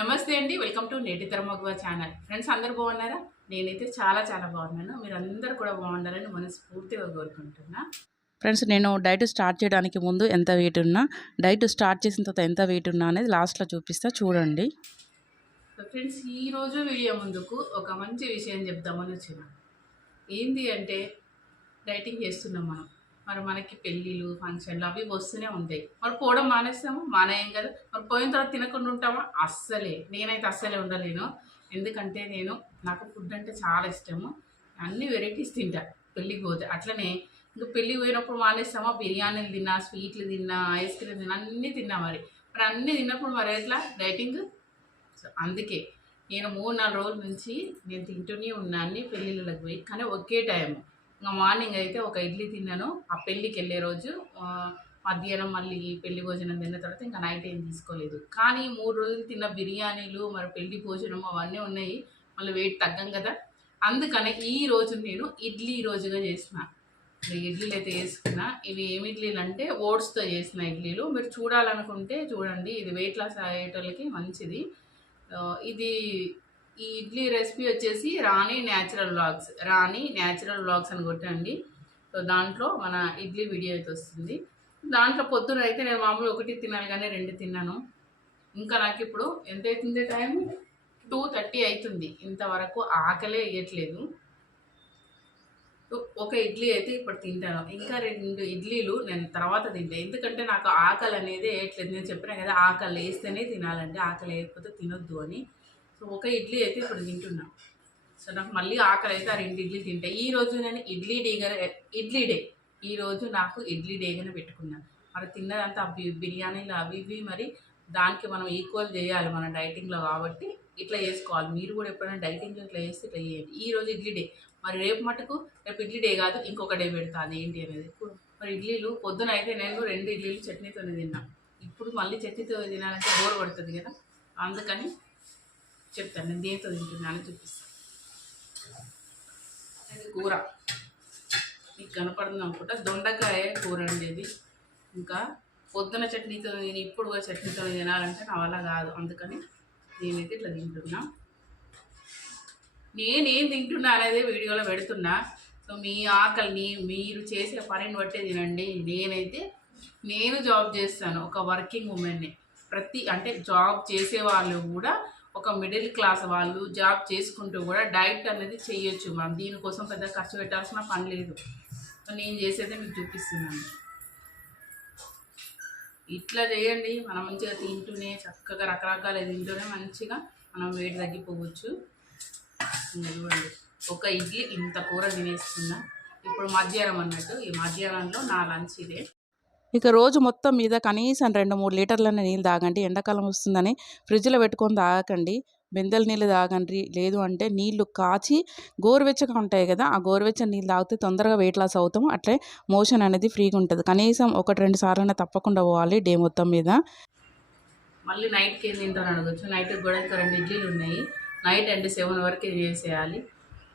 నమస్తే అండి welcome to నేటి తరమగువ ఛానల్. ఫ్రెండ్స్ అందరు బాగున్నారా? నేనైతే చాలా చాలా బాగున్నాను. మీరు అందరు కూడా బాగుండాలని మనస్ఫూర్తిగా కోరుకుంటున్నా. ఫ్రెండ్స్ నేను డైట్ స్టార్ట్ చేయడానికి ముందు ఎంత వెయిట్ ఉన్నా డైట్ స్టార్ట్ చేసిన తర్వాత ఎంత వెయిట్ ఉన్నా అనేది లాస్ట్లో చూపిస్తా చూడండి. సో ఫ్రెండ్స్ ఈ రోజు వీడియో ముందుకు ఒక మంచి విషయం చెప్దామని వచ్చిన. ఏంది అంటే డైటింగ్ చేస్తున్నాం మనం. మరి మనకి పెళ్ళిళ్ళు ఫంక్షన్లు అవి వస్తూనే ఉంటాయి. మరి పోవడం మానేస్తాము? మానేయం కదా. మరి పోయిన తర్వాత తినకుండా ఉంటామా? అస్సలే. నేనైతే అస్సలే ఉండలేను. ఎందుకంటే నేను నాకు ఫుడ్ అంటే చాలా ఇష్టము. అన్ని వెరైటీస్ తింటా పెళ్ళికి పోతే. అట్లనే ఇంకా పెళ్ళికి పోయినప్పుడు మానేస్తామా? బిర్యానీలు తిన్నా స్వీట్లు తిన్నా ఐస్ క్రీమ్ తిన్నా అన్నీ తిన్నా మరి. మరి అన్నీ తిన్నప్పుడు మరి ఎట్లా? డైటింగ్? అందుకే నేను మూడు నాలుగు రోజుల నుంచి నేను తింటూనే ఉన్నా అన్ని పెళ్ళిళ్ళకి పోయి. కానీ ఒకే టైం ఇంకా మార్నింగ్ అయితే ఒక ఇడ్లీ తిన్నాను. ఆ పెళ్ళికి వెళ్ళే రోజు మధ్యాహ్నం మళ్ళీ పెళ్ళి భోజనం తిన్న తర్వాత ఇంకా నైట్ ఏం తీసుకోలేదు. కానీ మూడు రోజులు తిన్న బిర్యానీలు మరి పెళ్ళి భోజనం అవన్నీ ఉన్నాయి. మళ్ళీ వెయిట్ తగ్గం కదా. అందుకనే ఈ రోజు నేను ఇడ్లీ రోజుగా చేసిన. ఇడ్లీలు అయితే వేసుకున్నా ఇవి ఏమి ఇడ్లీలు అంటే ఓట్స్తో చేసిన ఇడ్లీలు. మీరు చూడాలనుకుంటే చూడండి ఇది వెయిట్ లాస్ అయ్యేటోళ్ళకి మంచిది. ఇది ఈ ఇడ్లీ రెసిపీ వచ్చేసి Rani natural vlogs Rani natural vlogs అని కొట్టండి. సో దాంట్లో మన ఇడ్లీ వీడియో అయితే వస్తుంది. దాంట్లో పొద్దున అయితే నేను మామూలు ఒకటి తినాలి కానీ రెండు తిన్నాను. ఇంకా నాకు ఇప్పుడు ఎంత అవుతుంది టైం టూ థర్టీ అవుతుంది. ఇంతవరకు ఆకలే వేయట్లేదు ఒక ఇడ్లీ అయితే ఇప్పుడు తింటాను. ఇంకా రెండు ఇడ్లీలు నేను తర్వాత తింటాను ఎందుకంటే నాకు ఆకలి అనేది వేయట్లేదు నేను చెప్పినా కదా ఆకలి వేస్తేనే తినాలండి ఆకలి వేయకపోతే తినొద్దు అని. సో ఒక ఇడ్లీ అయితే ఇప్పుడు తింటున్నా. సో నాకు మళ్ళీ ఆకలి అయితే ఆ రెండు ఇడ్లీ తింటా. ఈ రోజు నేను ఇడ్లీ డేగా ఇడ్లీ డే. ఈ రోజు నాకు ఇడ్లీ డేగానే పెట్టుకున్నాను మరి తిన్నదంతా బిర్యానీలు అవి ఇవి మరి దానికి మనం ఈక్వల్ చేయాలి మన డైటింగ్లో కాబట్టి ఇట్లా చేసుకోవాలి. మీరు కూడా ఎప్పుడైనా డైటింగ్లో ఇట్లా చేస్తే ఇట్లా చేయండి. ఈ రోజు ఇడ్లీ డే. మరి రేపు మటుకు రేపు ఇడ్లీ డే కాదు ఇంకొక డే పెడతా ఏంటి అనేది. మరి ఇడ్లీలు పొద్దున అయితే నేను రెండు ఇడ్లీలు చట్నీతోనే తిన్నా. ఇప్పుడు మళ్ళీ చట్నీతో తినాలంటే బోర్ పడుతుంది కదా. అందుకని చెప్తాను నేను దేంతో తింటున్నాను చూపిస్తాను. ఇది కూర. మీకు కనపడుతుంది అనుకుంటా. దొండకాయ కూర అండి అది ఇంకా పొద్దున చట్నీతో నేను ఇప్పుడు కూడా చట్నీతో తినాలంటే నా వల్ల కాదు. అందుకని నేనైతే ఇట్లా తింటున్నా. నేనేం తింటున్నా అనేది వీడియోలో పెడుతున్నా. సో మీ ఆకలిని మీరు చేసే పనిని బట్టే తినండి. నేనైతే నేను జాబ్ చేస్తాను ఒక వర్కింగ్ ఉమెన్ని. ప్రతి అంటే జాబ్ చేసే వాళ్ళు కూడా ఒక మిడిల్ క్లాస్ వాళ్ళు జాబ్ చేసుకుంటూ కూడా డైట్ అనేది చేయొచ్చు మనం దీనికోసం పెద్ద ఖర్చు పెట్టాల్సిన పని లేదు. సో నేను చేసేదే మీకు చూపిస్తున్నాను. ఇట్లా చేయండి. మనం మంచిగా తింటూనే చక్కగా రకరకాల తింటూనే మంచిగా మనం వేడి తగ్గిపోవచ్చు. చూడండి. ఒక ఇడ్లీ ఇంత కూర తినేస్తున్నా. ఇప్పుడు మధ్యాహ్నం అన్నట్టు. ఈ మధ్యాహ్నంలో నా లంచ్ ఇదే. ఇక రోజు మొత్తం మీద కనీసం రెండు మూడు లీటర్లనే నీళ్ళు తాగండి. ఎండాకాలం వస్తుందని ఫ్రిడ్జ్లో పెట్టుకొని తాగకండి. బిందెల నీళ్ళు తాగండి. లేదు అంటే నీళ్ళు కాచి గోరువెచ్చగా ఉంటాయి కదా ఆ గోరువెచ్చని నీళ్ళు తాగితే తొందరగా వెయిట్ లాస్ అవుతాం అట్లే మోషన్ అనేది ఫ్రీగా ఉంటుంది. కనీసం ఒకటి రెండు సార్లు తప్పకుండా పోవాలి డే మొత్తం మీద. మళ్ళీ నైట్కి ఏం తింటాను అడగచ్చు. నైట్ కూడా ఇంకా రెండు ఇడ్లీలు ఉన్నాయి. నైట్ అండ్ సెవెన్ వరకు చేసేయాలి.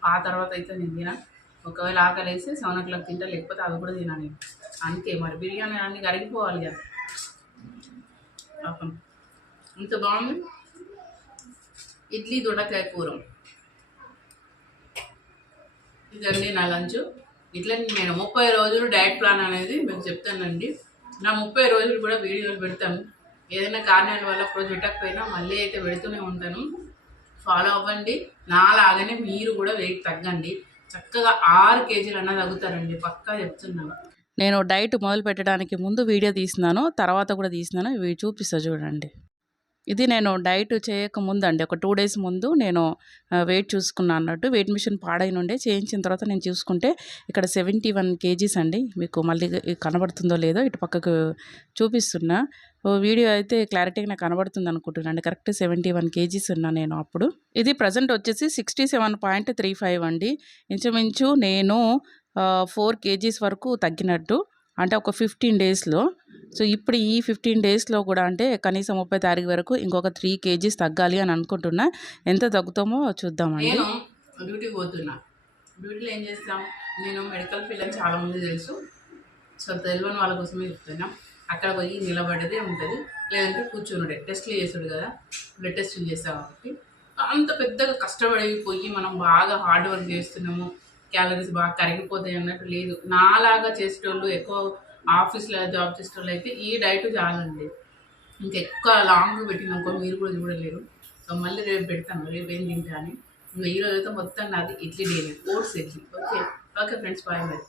ఆ తర్వాత అయితే నేను తిన ఒకవేళ ఆకలి వేస్తే సెవెన్ ఓ క్లాక్ తింటా లేకపోతే అవి కూడా తినాలి. అంతే మరి బిర్యానీ అన్ని కరిగిపోవాలి కదా పాపం. ఇంత బాగుంది. ఇడ్లీ దొండకాయ కూర. ఇదండి నా లంచ్. ఇట్లా నేను ముప్పై రోజులు డైట్ ప్లాన్ అనేది మీకు చెప్తానండి. నా ముప్పై రోజులు కూడా వీడియోలు పెడతాను. ఏదైనా కారణాల వల్ల ఒక రోజు పెట్టకపోయినా మళ్ళీ అయితే పెడుతూనే ఉంటాను. ఫాలో అవ్వండి. నాలాగానే మీరు కూడా వెయిట్ తగ్గండి. చక్కగా ఆరు కేజీలు అన్న తగ్గుతారండి పక్కా చెప్తున్నాను నేను డైట్ మొదలు పెట్టడానికి ముందు వీడియో తీసినాను తర్వాత కూడా తీసినాను ఇవి చూపిస్తా చూడండి. ఇది నేను డైట్ చేయక ముందు అండి ఒక టూ డేస్ ముందు నేను వెయిట్ చూసుకున్నాను అన్నట్టు. వెయిట్ మిషన్ పాడైన ఉండే చేయించిన తర్వాత నేను చూసుకుంటే ఇక్కడ సెవెంటీ వన్ కేజీస్ అండి. మీకు మళ్ళీ కనబడుతుందో లేదో ఇటు పక్కకు చూపిస్తున్నా. ఓ వీడియో అయితే క్లారిటీగా నాకు కనబడుతుంది అనుకుంటున్నాను. కరెక్ట్ సెవెంటీ వన్ కేజీస్ ఉన్నా నేను అప్పుడు. ఇది ప్రజెంట్ వచ్చేసి sixty seven point three five అండి. ఇంచుమించు నేను ఫోర్ కేజీస్ వరకు తగ్గినట్టు. అంటే ఒక ఫిఫ్టీన్ డేస్లో. సో ఇప్పుడు ఈ ఫిఫ్టీన్ డేస్లో కూడా అంటే కనీసం ముప్పై తారీఖు వరకు ఇంకొక త్రీ కేజీస్ తగ్గాలి అని అనుకుంటున్నా. ఎంత తగ్గుతామో చూద్దామండి. డ్యూటీకి పోతున్నా. డ్యూటీలో ఏం చేస్తాం? నేను మెడికల్ ఫీల్డ్ అని చాలామంది తెలుసు. సో తెలియని వాళ్ళ కోసమే చెప్తున్నా. అక్కడ పోయి నిలబడేదే ఉంటుంది. లేదంటే కూర్చునుడే. టెస్ట్లు చేసుడు కదా. బ్లడ్ టెస్టులు చేస్తాం కాబట్టి. అంత పెద్దగా కష్టపడిపోయి మనం బాగా హార్డ్ వర్క్ చేస్తున్నాము. క్యాలరీస్ బాగా కరిగిపోతాయి అన్నట్టు లేదు. నాలాగా చేసేటోళ్ళు ఎక్కువ ఆఫీస్లో జాబ్ చేసేటోళ్ళు అయితే ఈ డైట్ చాలండి. ఇంకా ఎక్కువ లాంగ్ పెట్టినాకో మీరు కూడా చూడలేరు. సో మళ్ళీ రేపు పెడతాను రేపు ఏం తింటా అని. ఈ రోజు అయితే మొత్తం నాది idli daily oats idli. Okay okay friends bye bye